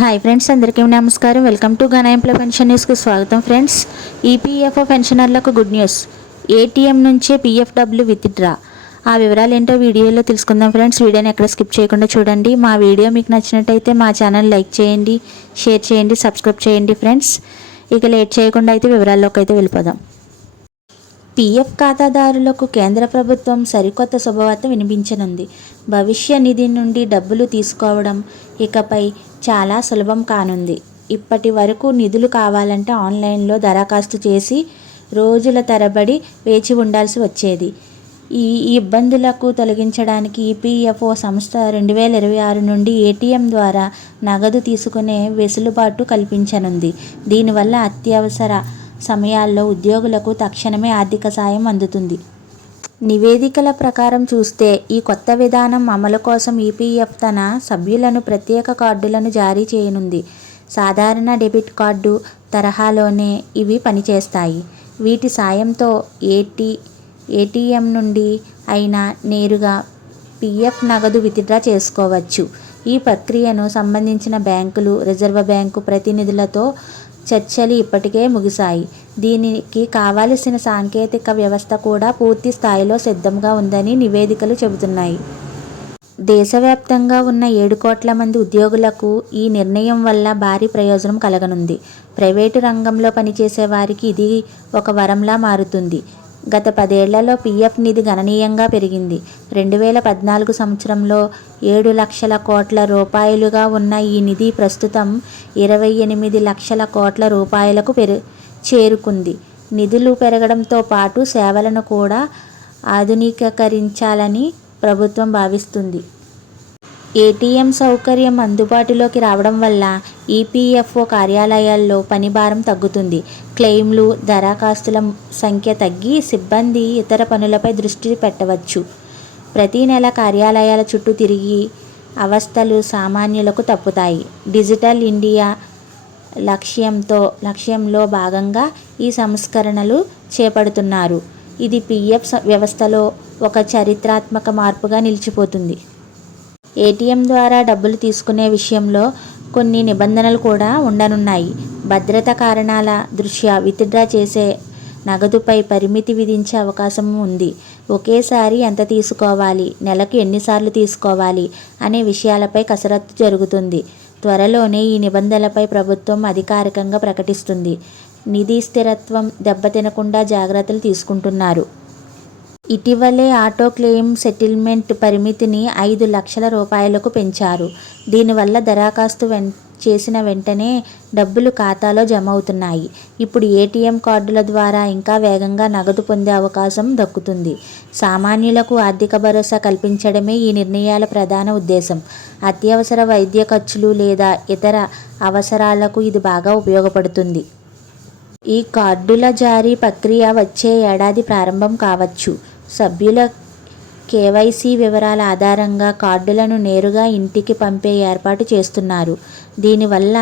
Hi friends, అందరికీ నమస్కారం. Welcome to ఘన ఎంప్లాయ్ పెన్షన్ న్యూస్కి స్వాగతం. ఫ్రెండ్స్, ఈపీఎఫ్ఓ పెన్షనర్లకు గుడ్ న్యూస్. ఏటీఎం నుంచే పీఎఫ్ డబ్బులు విత్డ్రా. ఆ వివరాలు ఏంటో వీడియోలో తెలుసుకుందాం. ఫ్రెండ్స్, వీడియోని ఎక్కడ స్కిప్ చేయకుండా చూడండి. మా వీడియో మీకు నచ్చినట్టయితే మా ఛానల్ లైక్ చేయండి, షేర్ చేయండి, సబ్స్క్రైబ్ చేయండి. ఫ్రెండ్స్, ఇక లేట్ చేయకుండా అయితే వివరాల్లోకి అయితే వెళ్ళిపోదాం. పీఎఫ్ ఖాతాదారులకు కేంద్ర ప్రభుత్వం సరికొత్త శుభవార్త వినిపించనుంది. భవిష్య నిధి నుండి డబ్బులు తీసుకోవడం ఇకపై చాలా సులభం కానుంది. ఇప్పటి వరకు నిధులు కావాలంటే ఆన్లైన్లో దరఖాస్తు చేసి రోజుల తరబడి వేచి ఉండాల్సి వచ్చేది. ఈ ఇబ్బందులకు తొలగించడానికి ఈపీఎఫ్ఓ సంస్థ 2026 నుండి ఏటీఎం ద్వారా నగదు తీసుకునే వెసులుబాటు కల్పించనుంది. దీనివల్ల అత్యవసర సమయాల్లో ఉద్యోగులకు తక్షణమే ఆర్థిక సాయం అందుతుంది. నివేదికల ప్రకారం చూస్తే ఈ కొత్త విధానం అమలు కోసం ఈపీఎఫ్ తన సభ్యులను ప్రత్యేక కార్డులను జారీ చేయనుంది. సాధారణ డెబిట్ కార్డు తరహాలోనే ఇవి పనిచేస్తాయి. వీటి సాయంతో ఏటీఎం నుండి అయినా నేరుగా పీఎఫ్ నగదు విత్డ్రా చేసుకోవచ్చు. ఈ ప్రక్రియను సంబంధించిన బ్యాంకులు, రిజర్వ్ బ్యాంకు ప్రతినిధులతో చర్చలు ఇప్పటికే ముగిశాయి. దీనికి కావలసిన సాంకేతిక వ్యవస్థ కూడా పూర్తి స్థాయిలో సిద్ధంగా ఉందని నివేదికలు చెబుతున్నాయి. దేశవ్యాప్తంగా ఉన్న 7 కోట్ల మంది ఉద్యోగులకు ఈ నిర్ణయం వల్ల భారీ ప్రయోజనం కలగనుంది. ప్రైవేటు రంగంలో పనిచేసే వారికి ఇది ఒక వరంలా మారుతుంది. గత 10 ఏళ్లలో పీఎఫ్ నిధి గణనీయంగా పెరిగింది. 2014 సంవత్సరంలో 7 లక్షల కోట్ల రూపాయలుగా ఉన్న ఈ నిధి ప్రస్తుతం 28 లక్షల కోట్ల రూపాయలకు చేరుకుంది. నిధులు పెరగడంతో పాటు సేవలను కూడా ఆధునికీకరించాలని ప్రభుత్వం భావిస్తుంది. ఏటీఎం సౌకర్యం అందుబాటులోకి రావడం వల్ల ఈపీఎఫ్ఓ కార్యాలయాల్లో పనిభారం తగ్గుతుంది. క్లెయిమ్లు, దరఖాస్తుల సంఖ్య తగ్గి సిబ్బంది ఇతర పనులపై దృష్టి పెట్టవచ్చు. ప్రతి నెల కార్యాలయాల చుట్టూ తిరిగి అవస్థలు సామాన్యులకు తప్పుతాయి. డిజిటల్ ఇండియా లక్ష్యంలో భాగంగా ఈ సంస్కరణలు చేపడుతున్నారు. ఇది పీఎఫ్ వ్యవస్థలో ఒక చారిత్రాత్మక మార్పుగా నిలిచిపోతుంది. ఏటీఎం ద్వారా డబ్బులు తీసుకునే విషయంలో కొన్ని నిబంధనలు కూడా ఉండనున్నాయి. భద్రతా కారణాల దృష్ట్యా విత్డ్రా చేసే నగదుపై పరిమితి విధించే అవకాశం ఉంది. ఒకేసారి ఎంత తీసుకోవాలి, నెలకు ఎన్నిసార్లు తీసుకోవాలి అనే విషయాలపై కసరత్తు జరుగుతుంది. త్వరలోనే ఈ నిబంధనలపై ప్రభుత్వం అధికారికంగా ప్రకటిస్తుంది. నిధి స్థిరత్వం దెబ్బతినకుండా జాగ్రత్తలు తీసుకుంటున్నారు. ఇటీవలే ఆటో క్లెయిమ్ సెటిల్మెంట్ పరిమితిని 5 లక్షల రూపాయలకు పెంచారు. దీనివల్ల దరఖాస్తు చేసిన వెంటనే డబ్బులు ఖాతాలో జమ అవుతున్నాయి. ఇప్పుడు ఏటీఎం కార్డుల ద్వారా ఇంకా వేగంగా నగదు పొందే అవకాశం దక్కుతుంది. సామాన్యులకు ఆర్థిక భరోసా కల్పించడమే ఈ నిర్ణయాల ప్రధాన ఉద్దేశం. అత్యవసర వైద్య ఖర్చులు లేదా ఇతర అవసరాలకు ఇది బాగా ఉపయోగపడుతుంది. ఈ కార్డుల జారీ ప్రక్రియ వచ్చే ఏడాది ప్రారంభం కావచ్చు. సభ్యుల కేవైసీ వివరాల ఆధారంగా కార్డులను నేరుగా ఇంటికి పంపే ఏర్పాటు చేస్తున్నారు. దీనివల్ల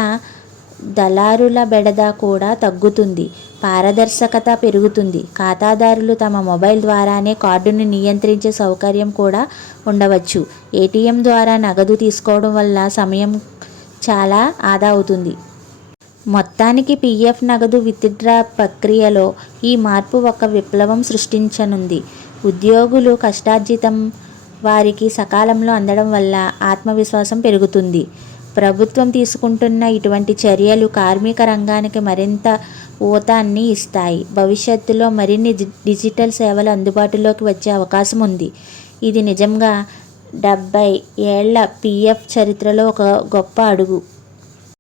దళారుల బెడద కూడా తగ్గుతుంది, పారదర్శకత పెరుగుతుంది. ఖాతాదారులు తమ మొబైల్ ద్వారానే కార్డును నియంత్రించే సౌకర్యం కూడా ఉండవచ్చు. ఏటీఎం ద్వారా నగదు తీసుకోవడం వల్ల సమయం చాలా ఆదా అవుతుంది. మొత్తానికి పీఎఫ్ నగదు విత్డ్రా ప్రక్రియలో ఈ మార్పు ఒక విప్లవం సృష్టించనుంది. ఉద్యోగులు కష్టార్జితం వారికి సకాలంలో అందడం వల్ల ఆత్మవిశ్వాసం పెరుగుతుంది. ప్రభుత్వం తీసుకుంటున్న ఇటువంటి చర్యలు కార్మిక రంగానికి మరింత ఊతాన్ని ఇస్తాయి. భవిష్యత్తులో మరిన్ని డిజిటల్ సేవలు అందుబాటులోకి వచ్చే అవకాశం ఉంది. ఇది నిజంగా 70 ఏళ్ల పీఎఫ్ చరిత్రలో ఒక గొప్ప అడుగు.